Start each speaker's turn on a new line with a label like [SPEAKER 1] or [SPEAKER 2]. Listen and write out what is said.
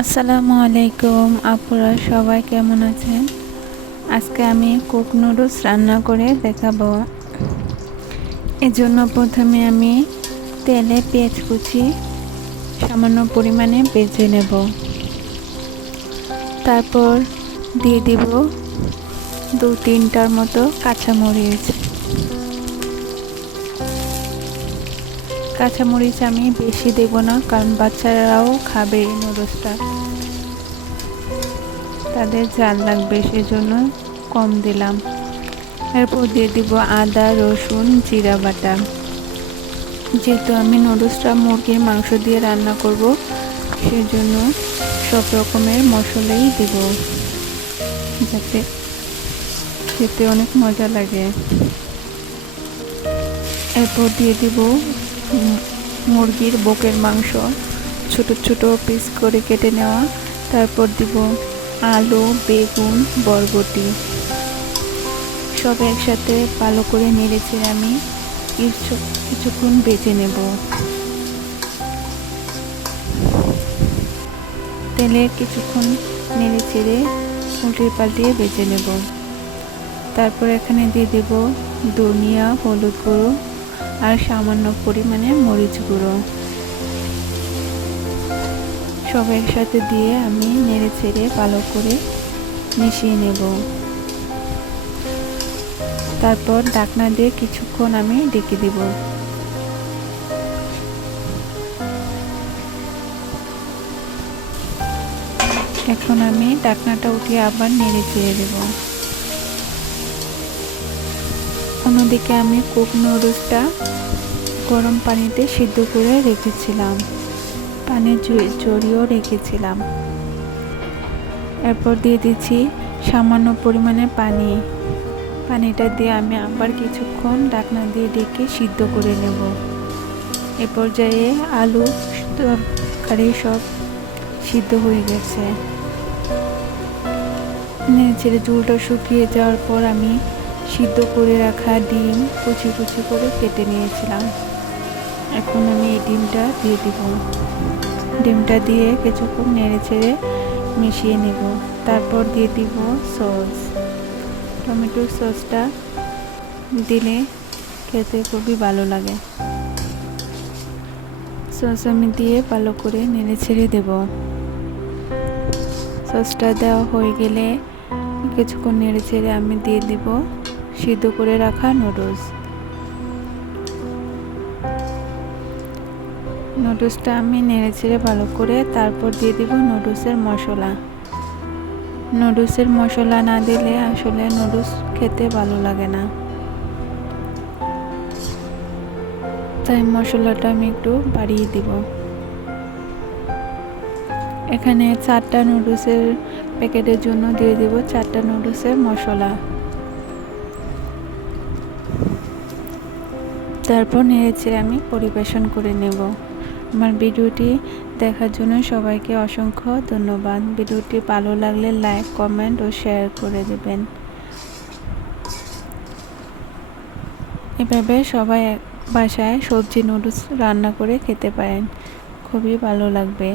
[SPEAKER 1] আসসালামু আলাইকুম। আপুরা, সবাই কেমন আছেন? আজকে আমি কুক নুডলস রান্না করে দেখাবো। এজন্য প্রথমে আমি তেলে পেঁয়াজ কুচি সামান্য পরিমাণে বেজে নেব। তারপর দিয়ে দিব দু তিনটার মতো কাঁচামরিচ। কাঁচামরিচ আমি বেশি দেব না, কারণ বাচ্চারাও খাবে এই নুডলসটা। তাদের জাল লাগবে, সেজন্য কম দিলাম। এরপর দিয়ে দিব আদা, রসুন, জিরা বাটা। যেহেতু আমি নুডলসটা মুরগির মাংস দিয়ে রান্না করব, সেজন্য সব রকমের মশলাই দেব, যাতে খেতে অনেক মজা লাগে। এরপর দিয়ে দিব মুরগির বকের মাংস, ছোট ছোট পিস করে কেটে নেওয়া। তারপর দিব আলু, বেগুন, বরবটি। সব একসাথে ভালো করে নেড়েছে আমি কিছু কিছুক্ষণ বেজে নেব। তেলে কিছুক্ষণ নেড়ে চেড়ে উল্টিয়ে পাল্টিয়ে বেজে নেব। তারপর এখানে দিয়ে দেব ধনিয়া, হলুদ গুঁড়ো আর সামান্য পরিমাণে মরিচ গুঁড়ো। সব একসাথে দিয়ে আমি নেড়ে ছেড়ে ভালো করে মিশিয়ে নেব। তারপর ডাকনা দিয়ে কিছুক্ষণ আমি ডেকে দেব। এখন আমি ডাকনাটা উঠিয়ে আবার নেড়ে চেড়ে দেবো। অন্যদিকে আমি কুক নুডলসটা গরম পানিতে সিদ্ধ করে রেখেছিলাম। পানি জড়িয়েও রেখেছিলাম। এরপর দিয়ে দিচ্ছি সামান্য পরিমাণে পানি। পানিটা দিয়ে আমি আবার কিছুক্ষণ ডাকনা দিয়ে ডেকে সিদ্ধ করে নেব। এ পর্যায়ে আলু, তরকারি সব সিদ্ধ হয়ে গেছে। ছেড়ে ঝুলটা শুকিয়ে যাওয়ার পর আমি সিদ্ধ করে রাখা ডিম কুচি কুচি করে কেটে নিয়েছিলাম। এখন আমি এই ডিমটা দিয়ে দিব। ডিমটা দিয়ে কিছুক্ষণ নেড়ে ছেড়ে মিশিয়ে নেব। তারপর দিয়ে দিব সস। টমেটোর সসটা দিলে খেতে খুবই ভালো লাগে। সস আমি দিয়ে ভালো করে নেড়ে ছেড়ে দেব। সসটা দেওয়া হয়ে গেলে কিছুক্ষণ নেড়ে ছেড়ে আমি দিয়ে দিব। সিদ্ধ করে রাখা নুডলস নুডলসটা আমি নেড়ে ছেড়ে ভালো করে তারপর দিয়ে দিব নুডলসের মশলা। নুডলসের মশলা না দিলে আসলে নুডলস খেতে ভালো লাগে না। তাই মশলাটা আমি একটু বাড়িয়ে দিব। এখানে চারটা নুডলসের প্যাকেটের জন্য দিয়ে দিব চারটা নুডলসের মশলা। তারপর নেড়েচেড়ে আমি পরিবেশন করে নেব। আমার ভিডিওটি দেখার জন্য সবাইকে অসংখ্য ধন্যবাদ। ভিডিওটি ভালো লাগলে লাইক, কমেন্ট ও শেয়ার করে দেবেন। এভাবে সবাই বাসায় সবজি নুডলস রান্না করে খেতে পারেন। খুবই ভালো লাগবে।